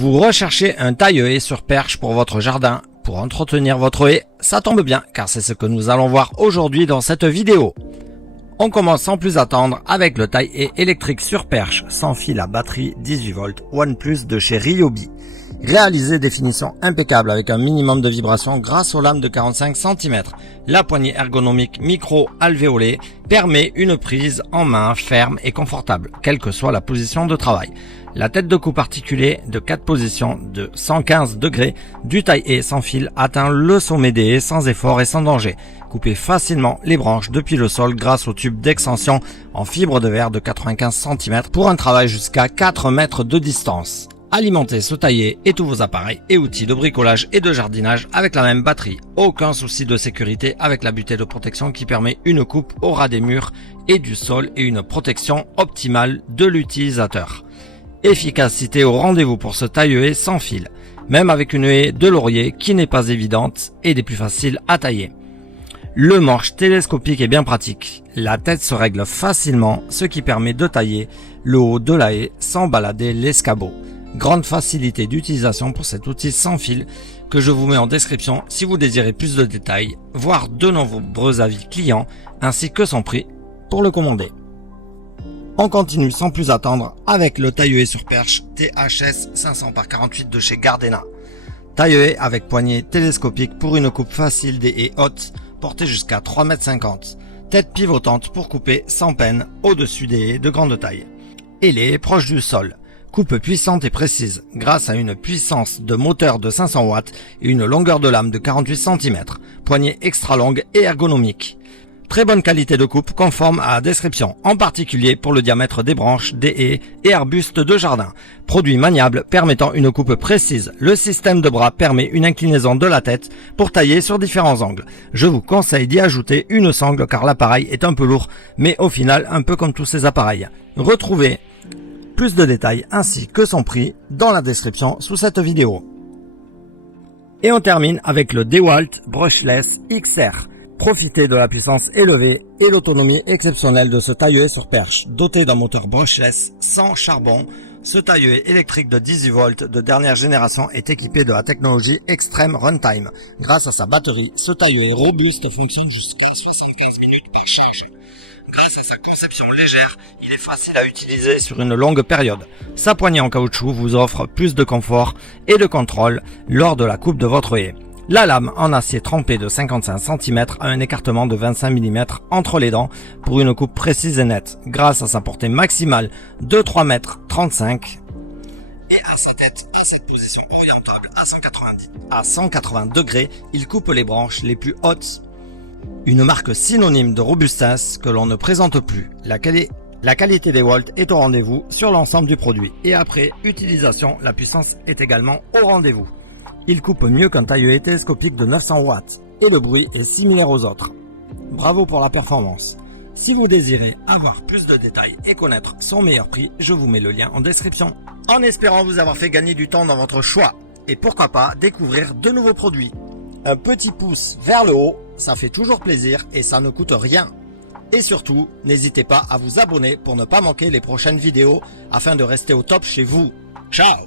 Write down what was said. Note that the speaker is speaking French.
Vous recherchez un taille-haie sur perche pour votre jardin, pour entretenir votre haie, ça tombe bien car c'est ce que nous allons voir aujourd'hui dans cette vidéo. On commence sans plus attendre avec le taille-haie électrique sur perche sans fil à batterie 18 volts OnePlus de chez Ryobi. Réalisé des finitions impeccables avec un minimum de vibration grâce aux lames de 45 cm. La poignée ergonomique micro-alvéolée permet une prise en main ferme et confortable, quelle que soit la position de travail. La tête de coupe articulée de 4 positions de 115 degrés du taille-haie sans fil atteint le sommet des haies sans effort et sans danger. Coupez facilement les branches depuis le sol grâce au tube d'extension en fibre de verre de 95 cm pour un travail jusqu'à 4 mètres de distance. Alimentez ce taille-haie et tous vos appareils et outils de bricolage et de jardinage avec la même batterie. Aucun souci de sécurité avec la butée de protection qui permet une coupe au ras des murs et du sol et une protection optimale de l'utilisateur. Efficacité au rendez-vous pour ce taille-haie sans fil, même avec une haie de laurier qui n'est pas évidente et des plus faciles à tailler. Le manche télescopique est bien pratique. La tête se règle facilement, ce qui permet de tailler le haut de la haie sans balader l'escabeau. Grande facilité d'utilisation pour cet outil sans fil que je vous mets en description si vous désirez plus de détails, voire de nombreux avis clients ainsi que son prix pour le commander. On continue sans plus attendre avec le taille-haie sur perche THS 500 par 48 de chez Gardena. Taille-haie avec poignée télescopique pour une coupe facile des haies hautes portée jusqu'à 3,50 m. Tête pivotante pour couper sans peine au-dessus des haies de grande taille. Ailée proche du sol. Coupe puissante et précise grâce à une puissance de moteur de 500 watts et une longueur de lame de 48 cm. Poignée extra longue et ergonomique. Très bonne qualité de coupe conforme à la description, en particulier pour le diamètre des branches, des haies et arbustes de jardin. Produit maniable permettant une coupe précise. Le système de bras permet une inclinaison de la tête pour tailler sur différents angles. Je vous conseille d'y ajouter une sangle car l'appareil est un peu lourd, mais au final un peu comme tous ces appareils. Retrouvez plus de détails ainsi que son prix dans la description sous cette vidéo. Et on termine avec le DeWalt Brushless XR. Profitez de la puissance élevée et l'autonomie exceptionnelle de ce taille-haie sur perche. Doté d'un moteur brushless sans charbon, ce taille-haie électrique de 18 volts de dernière génération est équipé de la technologie Extreme Runtime. Grâce à sa batterie, ce taille-haie robuste fonctionne jusqu'à 75 minutes par charge. Grâce à sa conception légère, il est facile à utiliser sur une longue période. Sa poignée en caoutchouc vous offre plus de confort et de contrôle lors de la coupe de votre haie. La lame en acier trempé de 55 cm a un écartement de 25 mm entre les dents pour une coupe précise et nette, grâce à sa portée maximale de 3,35 m et à sa tête à cette position orientable à 180 degrés, il coupe les branches les plus hautes. Une marque synonyme de robustesse que l'on ne présente plus. La qualité des DeWalt est au rendez-vous sur l'ensemble du produit et après utilisation, la puissance est également au rendez-vous. Il coupe mieux qu'un taille-haie télescopique de 900 watts et le bruit est similaire aux autres. Bravo pour la performance. Si vous désirez avoir plus de détails et connaître son meilleur prix, je vous mets le lien en description. En espérant vous avoir fait gagner du temps dans votre choix et pourquoi pas découvrir de nouveaux produits. Un petit pouce vers le haut, ça fait toujours plaisir et ça ne coûte rien. Et surtout, n'hésitez pas à vous abonner pour ne pas manquer les prochaines vidéos afin de rester au top chez vous. Ciao!